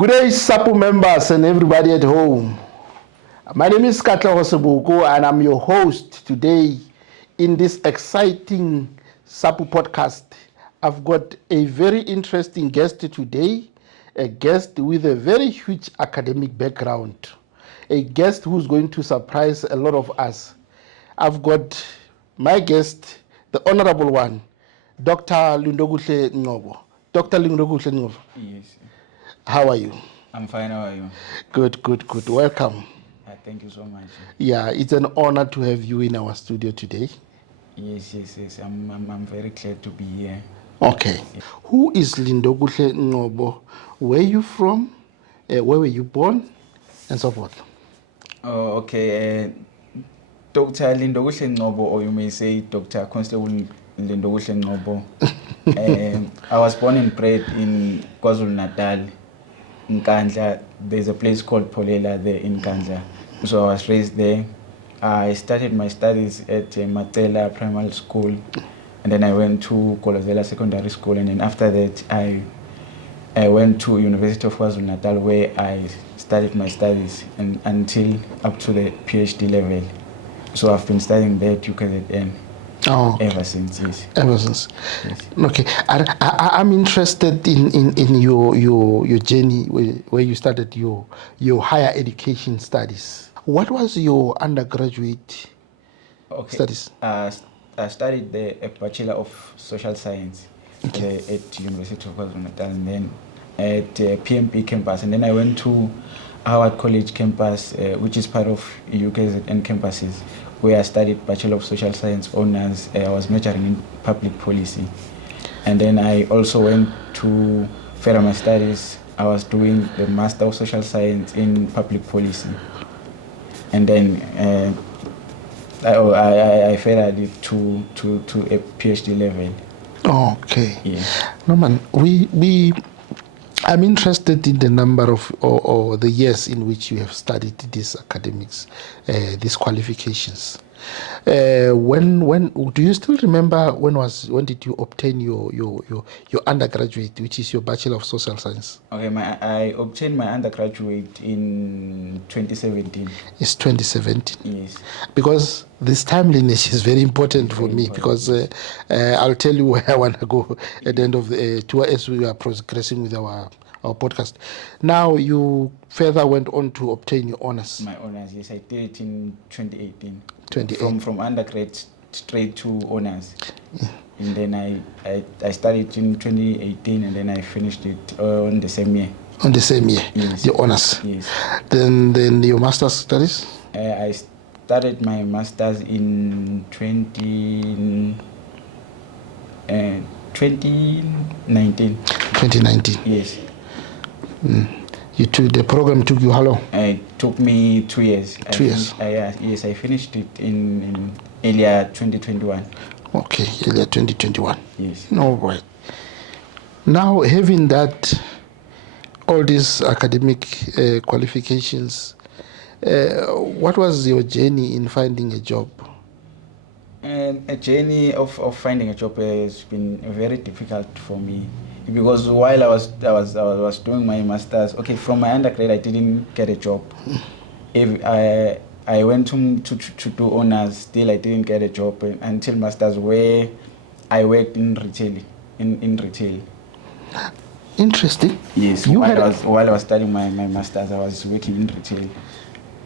Good day, SAPU members and everybody at home. My name is Constable and I'm your host today in this exciting SAPUPodcast. I've got a very interesting guest today, a guest with a very huge academic background, a guest who's going to surprise a lot of us. I've got my guest, the honorable one, Dr. Lindokuhle Ngcobo. Dr. Lindokuhle Ngcobo. Yes. How are you? I'm fine. How are you? Good. Welcome. Thank you so much. Yeah, it's an honor to have you in our studio today. Yes. I'm very glad to be here. Okay. Yeah. Who is Lindokuhle Ngcobo? Where are you from? Where were you born? And so forth. Oh, okay. Dr. Lindokuhle Ngcobo, or you may say Dr. Constable Lindokuhle Ngcobo. I was born and bred in KwaZulu-Natal, in Nkandla. There's a place called Polela there in Nkandla. So I was raised there. I started my studies at Matela Primary School, and then I went to Kolozela Secondary School, and then after that I went to University of KwaZulu-Natal, where I started my studies and until up to the PhD level. So I've been studying there at UKZN ever since. Yes. Ever since. Yes. Okay. I'm interested in your journey where you started your higher education studies. What was your undergraduate studies? I studied a Bachelor of Social Science at University of KwaZulu-Natal, and then at PMP campus, and then I went to Howard College campus, which is part of UKZN campuses, where I studied Bachelor of Social Science honors. I was majoring in public policy, and then I also went to further my studies. I was doing the Master of Social Science in public policy, and then I furthered it to a PhD level. Okay. Yeah. No man, I'm interested in the number of or the years in which you have studied these academics, these qualifications. When do you still remember when did you obtain your undergraduate, which is your Bachelor of Social Science? Okay, I obtained my undergraduate in 2017. It's 2017. Yes. Because this timeliness is very important for me, because I'll tell you where I want to go at the end of the tour as we are progressing with our podcast. Now you further went on to obtain your honors. My honors, yes, I did it in 2018. 2018. From undergrad straight to honors. Yeah. And then I started in 2018, and then I finished it on the same year. On the same year, yes. The honors. Yes. Then your master's studies? I started my master's in 2019. 2019. Yes. The program took you how long? It took me 2 years. 2 years. Yes, I finished it in earlier 2021. Okay, earlier 2021. Yes. All right. Now, having that, all these academic qualifications, what was your journey in finding a job? A journey of finding a job has been very difficult for me, because while I was doing my masters, from my undergrad I didn't get a job. If I went to do honors, still I didn't get a job until masters, where I worked in retail. In retail. Interesting. Yes. While I was studying my masters, I was working in retail.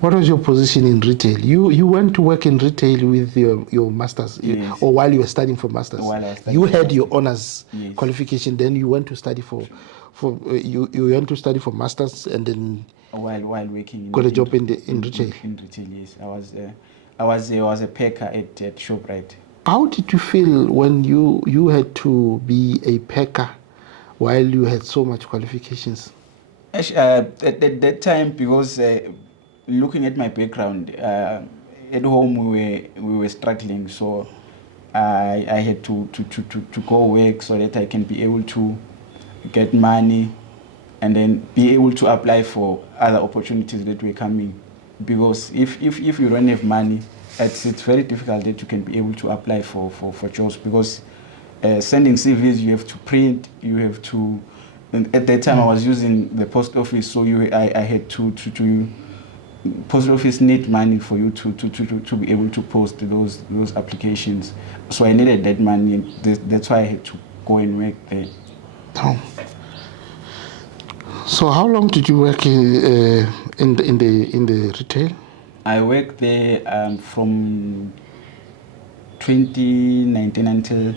What was your position in retail? You went to work in retail with your masters, yes. Or while you were studying for masters? While I was studying you had your honors, yes. qualification, then you went to study you went to study for masters, and then while working got a job in retail. In retail, yes. I was a packer at ShopRite. How did you feel when you had to be a packer while you had so much qualifications? At that time, because looking at my background, at home we were struggling, so I had to go work so that I can be able to get money and then be able to apply for other opportunities that were coming. Because if you don't have money, it's very difficult that you can be able to apply for jobs, because sending CVs, you have to print, you have to And at that time, I was using the post office, so I had to post office need money for you to be able to post those applications. So I needed that money. That's why I had to go and work there. Oh. So how long did you work in the retail? I worked there from 2019 until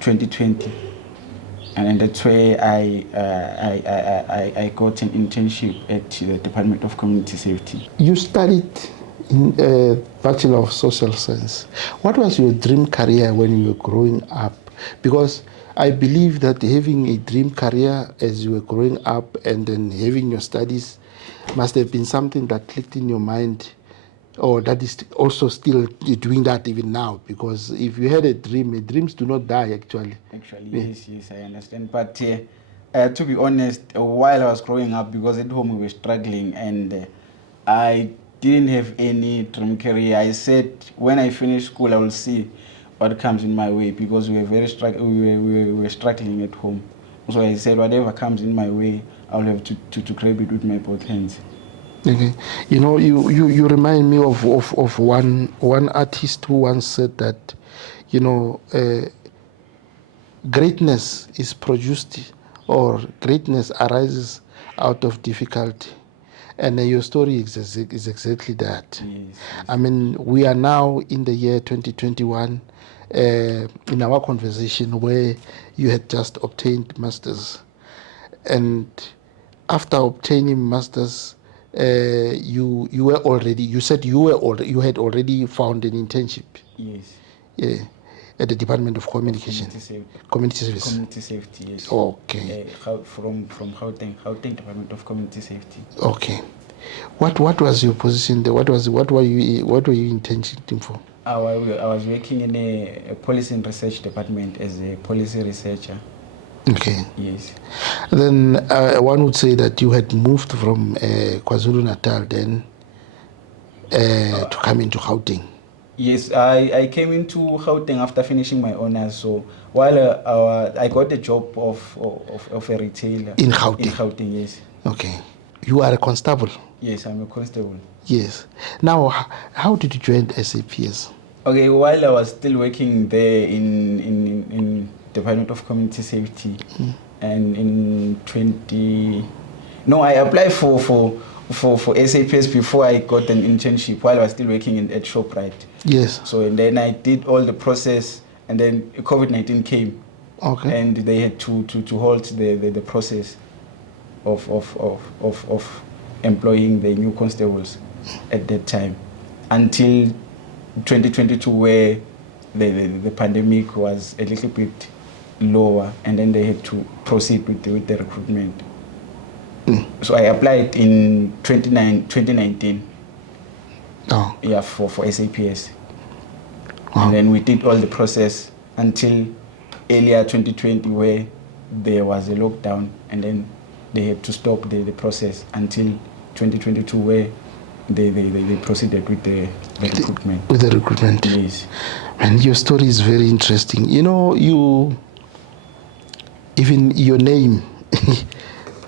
2020, and that's where I got an internship at the Department of Community Safety. You studied in Bachelor of Social Science. What was your dream career when you were growing up? Because I believe that having a dream career as you were growing up and then having your studies must have been something that clicked in your mind, or that is also still doing that even now. Because if you had a dream, dreams do not die actually. Actually, yes, I understand. But to be honest, while I was growing up, because at home we were struggling, and I didn't have any dream career. I said when I finish school, I will see what comes in my way, because we were we were struggling at home. So I said whatever comes in my way, I'll have to grab it with my both hands. Okay. You know, you remind me of one artist who once said that, you know, greatness is produced, or greatness arises out of difficulty. And your story is exactly that. Yes. I mean, we are now in the year 2021, in our conversation where you had just obtained masters. And after obtaining masters, you were already, you said you had already found an internship. Yes. Yeah, at the Department of Communication. Community Service. Community Safety, yes. Okay. From Gauteng Department of Community Safety. Okay. What was your position there? What were you intending for? I was working in a policy and research department as a policy researcher. Okay. Yes. Then one would say that you had moved from KwaZulu Natal then to come into Gauteng. Yes, I came into Gauteng after finishing my honors. So while I got the job of a retailer In Gauteng. In Gauteng, yes. Okay. You are a constable. Yes, I'm a constable. Yes. Now, how did you join SAPS? Okay, while I was still working there in Department of Community Safety, and in I applied for SAPS before I got an internship while I was still working at ShopRite. Yes. So and then I did all the process, and then COVID-19 came. Okay. And they had to halt the process of employing the new constables at that time until 2022, where the pandemic was a little bit lower, and then they had to proceed with the recruitment. So I applied in 2019. Oh. Yeah, for SAPS. Wow. And then we did all the process until earlier 2020, where there was a lockdown, and then they had to stop the process until 2022, where they proceeded with the recruitment. With the recruitment. Yes. And your story is very interesting. You know, even your name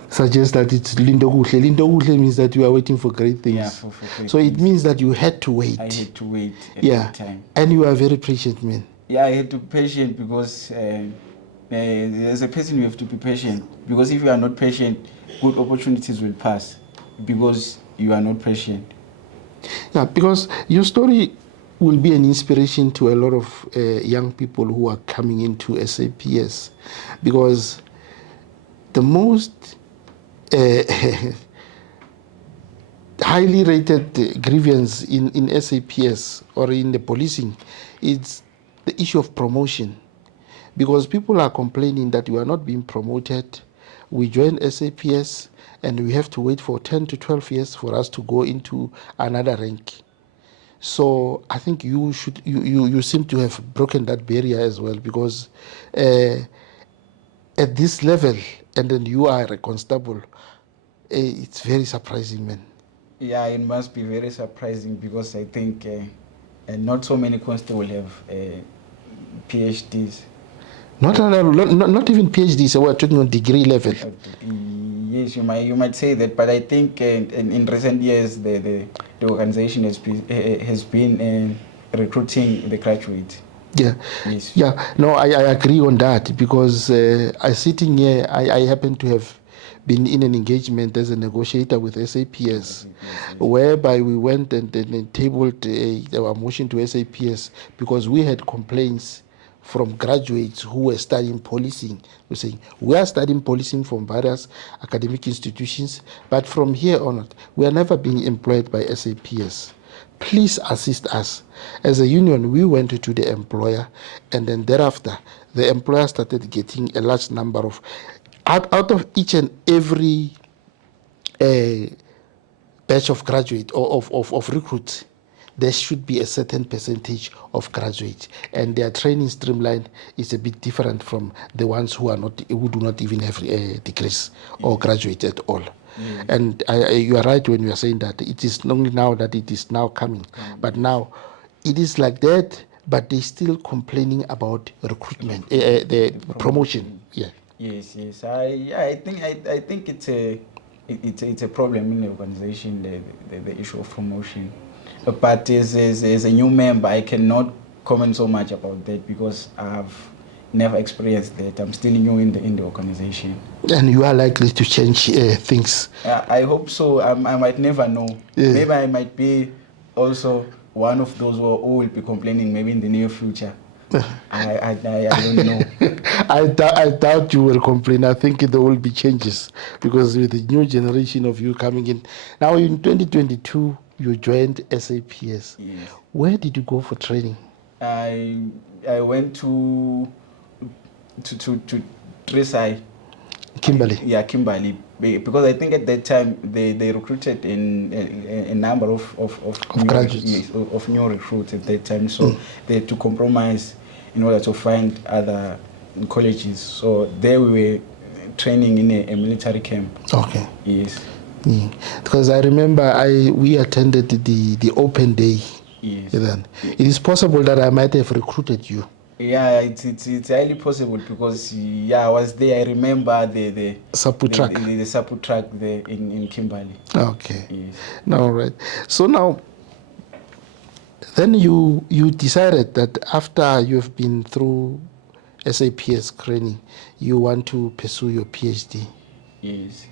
suggests that it's Lindokuhle. Lindokuhle means that you are waiting for great things. Yeah, for great so things. It means that you had to wait. I had to wait at that time. And you are a very patient man. Yeah, I had to be patient, because as a person you have to be patient, because if you are not patient, good opportunities will pass because you are not patient. Yeah, because your story will be an inspiration to a lot of young people who are coming into SAPS, because the most highly rated grievance in SAPS or in the policing is the issue of promotion, because people are complaining that you are not being promoted. We join SAPS and we have to wait for 10 to 12 years for us to go into another rank. So I think you seem to have broken that barrier as well, because at this level, and then you are a constable, it's very surprising, man. Yeah, it must be very surprising, because I think not so many constables have PhDs. Not even PhD, so we're talking on degree level. Yes, you might say that, but I think in recent years the organization has been recruiting the graduate. Yeah, Yes. yeah. No, I agree on that because I sitting here, I happen to have been in an engagement as a negotiator with SAPS, Yes. whereby we went and tabled our motion to SAPS because we had complaints from graduates who were studying policing. We're saying we are studying policing from various academic institutions, but from here on, we are never being employed by SAPS. Please assist us. As a union, we went to the employer, and then thereafter, the employer started getting a large number of, out of each and every batch of graduate or of recruits, there should be a certain percentage of graduates, and their training streamline is a bit different from the ones who do not even have degrees or graduate at all. Yes. And you are right when you are saying that it is only now that it is now coming, but now it is like that, but they still complaining about recruitment, the promotion. Yeah. Yes. I think it's a problem in the organization, the issue of promotion. But as a new member, I cannot comment so much about that because I've never experienced that. I'm still new in the organization. And you are likely to change things. I hope so. I might never know. Yeah. Maybe I might be also one of those who will be complaining maybe in the near future. I don't know. I doubt you will complain. I think there will be changes because with the new generation of you coming in. Now in 2022, you joined SAPS. Yes. Where did you go for training? I went to Tresai. Kimberley. Yeah, Kimberley. Because I think at that time they recruited in a number of new graduates. Yes, of new recruits at that time. So they had to compromise in order to find other colleges. So there we were training in a military camp. Okay. Yes. Because I remember we attended the open day. Yes. Then it is possible that I might have recruited you. Yeah, it's highly possible because I was there. I remember the SAPU truck. The SAPU truck there in Kimberley. Okay. Yes. All right. So now, then you decided that after you have been through SAPS training, you want to pursue your PhD. Yes.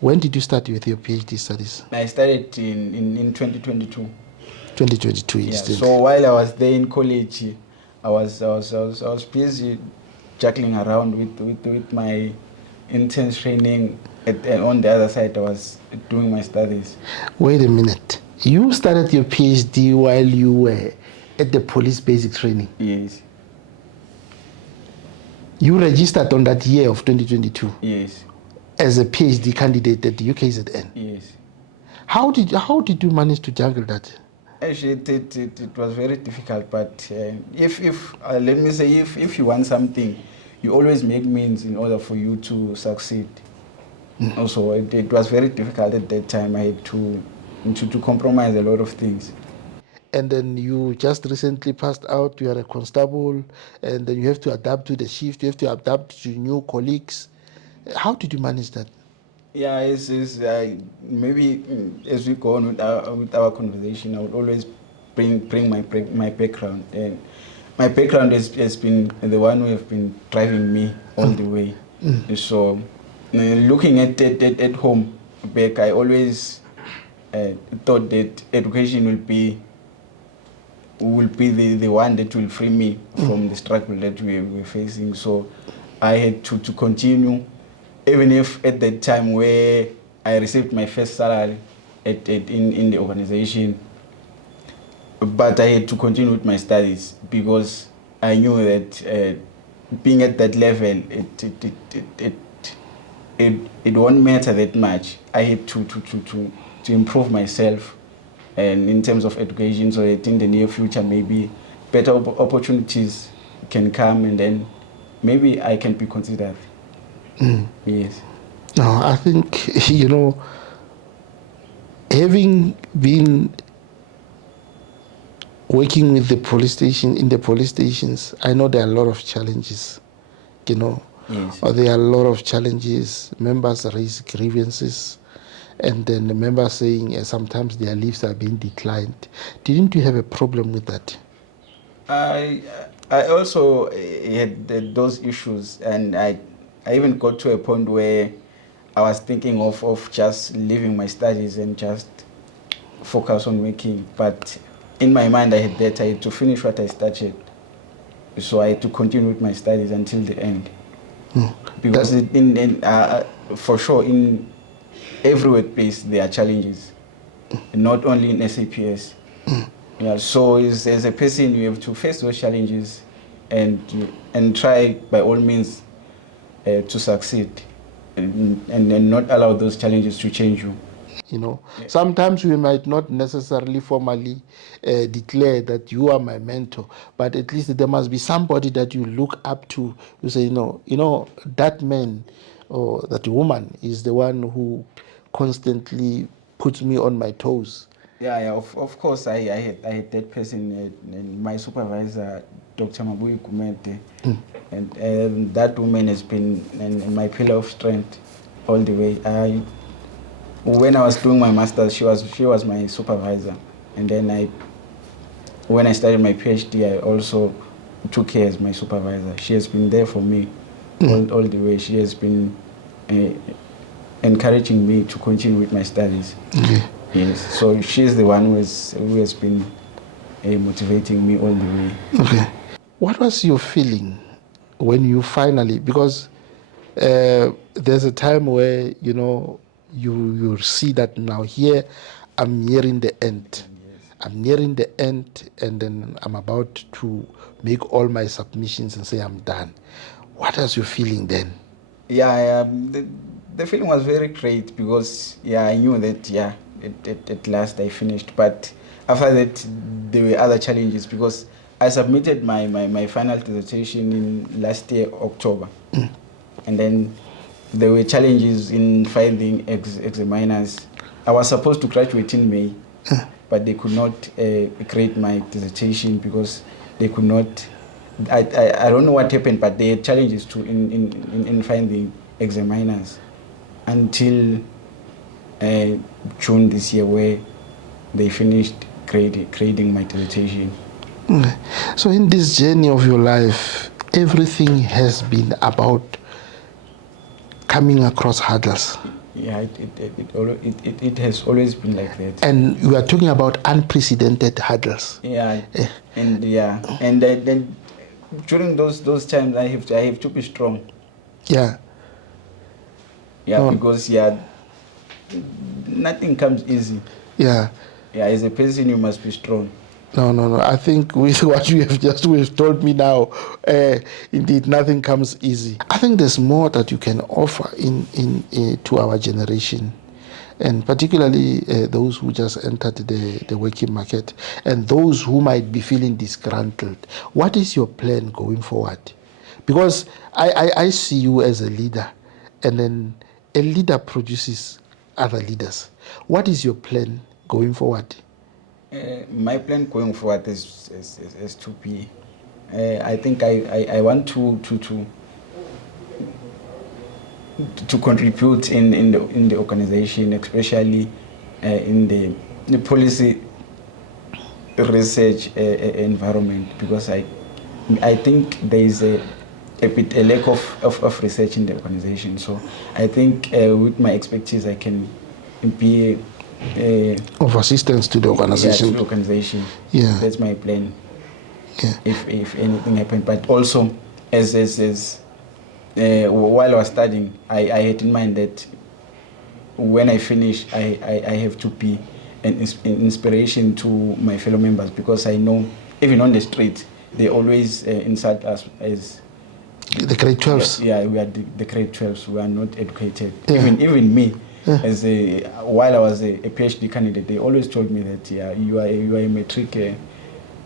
When did you start with your PhD studies? I started in 2022. 2022 Yeah. instead. So while I was there in college, I was busy juggling around with my intense training. On the other side, I was doing my studies. Wait a minute. You started your PhD while you were at the police basic training. Yes. You registered on that year of 2022. Yes. As a PhD candidate at the UKZN. Yes. How did you manage to juggle that? Actually, it was very difficult, but if let me say, if you want something, you always make means in order for you to succeed. Also, it was very difficult at that time. I had to compromise a lot of things. And then you just recently passed out, you are a constable, and then you have to adapt to the shift, you have to adapt to new colleagues. How did you manage that? Yeah, it's maybe as we go on with our conversation, I would always bring my background, and my background has been the one who have been driving me all the way. So looking at home back, I always thought that education will be the one that will free me from the struggle that we're facing. So I had to continue. Even if at that time where I received my first salary in the organization, but I had to continue with my studies because I knew that being at that level, it won't matter that much. I had to improve myself, and in terms of education, so that in the near future maybe better opportunities can come, and then maybe I can be considered. Yes. No, I think, having been working with the police station, in the police stations, I know there are a lot of challenges you know. Yes. There are a lot of challenges. Members raise grievances, and then the members saying sometimes their leaves are being declined. Didn't you have a problem with that? I also had those issues, and I even got to a point where I was thinking of just leaving my studies and just focus on working. But in my mind, I had to finish what I started, so I had to continue with my studies until the end. Because for sure, in every workplace there are challenges, not only in SAPS. Yeah, so as a person, you have to face those challenges and try by all means to succeed, and not allow those challenges to change you. You know, sometimes we might not necessarily formally declare that you are my mentor, but at least there must be somebody that you look up to. You say, that man or that woman is the one who constantly puts me on my toes. Yeah. Of course, I had that person, my supervisor, Dr. Ngcobo, and that woman has been my pillar of strength all the way. When I was doing my master's, she was my supervisor, and then when I started my PhD, I also took her as my supervisor. She has been there for me all the way. She has been encouraging me to continue with my studies. Okay. Yes, so she's the one who has been motivating me all the way. Okay. What was your feeling when you finally, because there's a time where, you see that now here I'm nearing the end. I'm nearing the end, and then I'm about to make all my submissions and say I'm done. What was your feeling then? Yeah, the feeling was very great because, I knew that, at last I finished. But after that, there were other challenges because I submitted my final dissertation in last year, October. And then there were challenges in finding examiners. I was supposed to graduate in May, but they could not grade my dissertation because they could not. I don't know what happened, but they had challenges too in finding examiners until June this year, where they finished grading my dissertation. Okay. So in this journey of your life, everything has been about coming across hurdles. Yeah, it has always been like that. And you are talking about unprecedented hurdles. Yeah, and then during those times, I have to be strong. Yeah. Because nothing comes easy. Yeah. Yeah, as a person, you must be strong. No. I think with what you have told me now, indeed, nothing comes easy. I think there's more that you can offer in to our generation, and particularly those who just entered the working market, and those who might be feeling disgruntled. What is your plan going forward? Because I see you as a leader, and then a leader produces other leaders. What is your plan going forward? My plan going forward is to be. I think I want to contribute in the organization, especially in the policy research environment, because I think there is a lack of research in the organization. So I think with my expertise, I can be of assistance to the organization. Yeah, to the organization. Yeah, that's my plan. Yeah. If anything happened, but also as while I was studying, I had in mind that when I finish, I have to be an inspiration to my fellow members, because I know even on the street they always insult us as the grade 12s. Yeah, we are the grade 12s. We are not educated. Yeah. Even me. While I was a PhD candidate, they always told me that you are a matric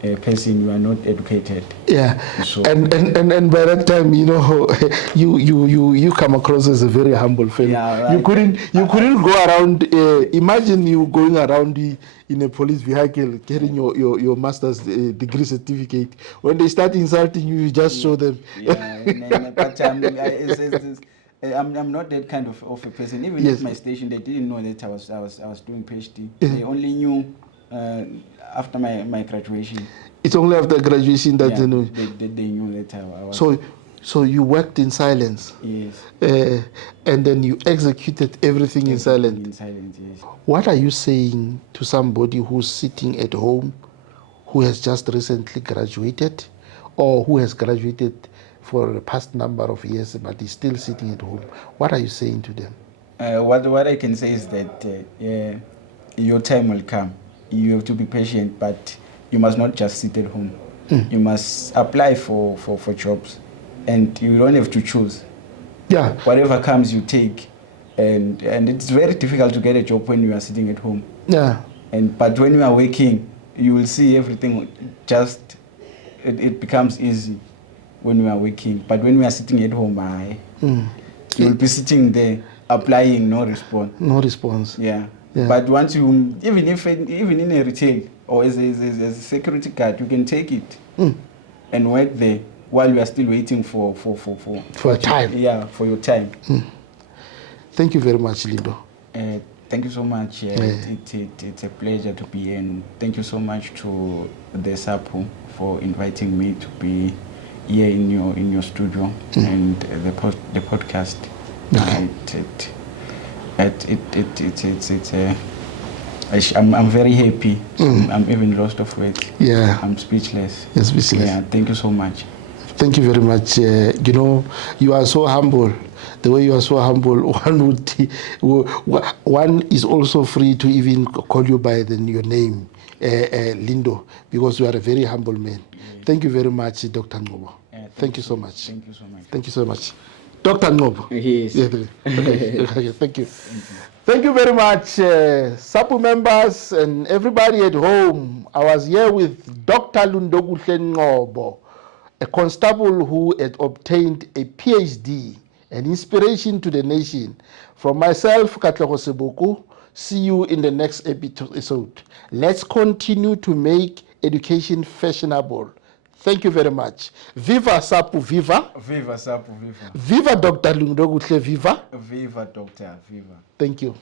person, you are not educated. Yeah, So- and by that time, you know, you come across as a very humble fellow. Yeah, right. You couldn't go around. Imagine you going around in a police vehicle carrying your master's degree certificate. When they start insulting you, you just show them. Yeah, but I'm not that kind of a person. Even Yes. at my station, they didn't know that I was doing PhD. They only knew after my graduation. It's only after graduation that Yeah, you know. they knew that I was. So you worked in silence, Yes. and then you executed everything in silence. In silence, yes. What are you saying to somebody who's sitting at home, who has just recently graduated, or who has graduated for the past number of years but is still sitting at home? What are you saying to them? What I can say is that your time will come. You have to be patient, but you must not just sit at home. You must apply for jobs, and you don't have to choose. Yeah. Whatever comes, you take, and it's very difficult to get a job when you are sitting at home. Yeah. But when you are working, you will see everything. It becomes easy when you are working. But when we are sitting at home, you will be sitting there applying, no response. No response. Yeah. Yeah. But once you, even in a retail or as a security guard, you can take it and work there while you are still waiting for time. Yeah, for your time. Thank you very much, Lindo. Thank you so much. It's a pleasure to be here, and thank you so much to the SAPU for inviting me to be here in your studio and the podcast. I'm very happy. I'm even lost of words. Yeah. I'm speechless. You're speechless. Yeah. Thank you so much. Thank you very much. You know, you are so humble. The way you are so humble, one is also free to even call you by your name, Lindo, because you are a very humble man. Thank you very much, Dr. Ngcobo. Thank you so much. Thank you so much. Thank you so much. Dr. Ngcobo. Yes. Okay, thank you. Thank you very much, SAPU members and everybody at home. I was here with Dr. Lindokuhle Ngcobo, a constable who had obtained a PhD, an inspiration to the nation. From myself, Katlego Seboku, see you in the next episode. Let's continue to make education fashionable. Thank you very much. Viva SAPU, viva. Viva SAPU, viva. Viva Dr. Lindokuhle, viva. Viva Doctor, viva. Thank you.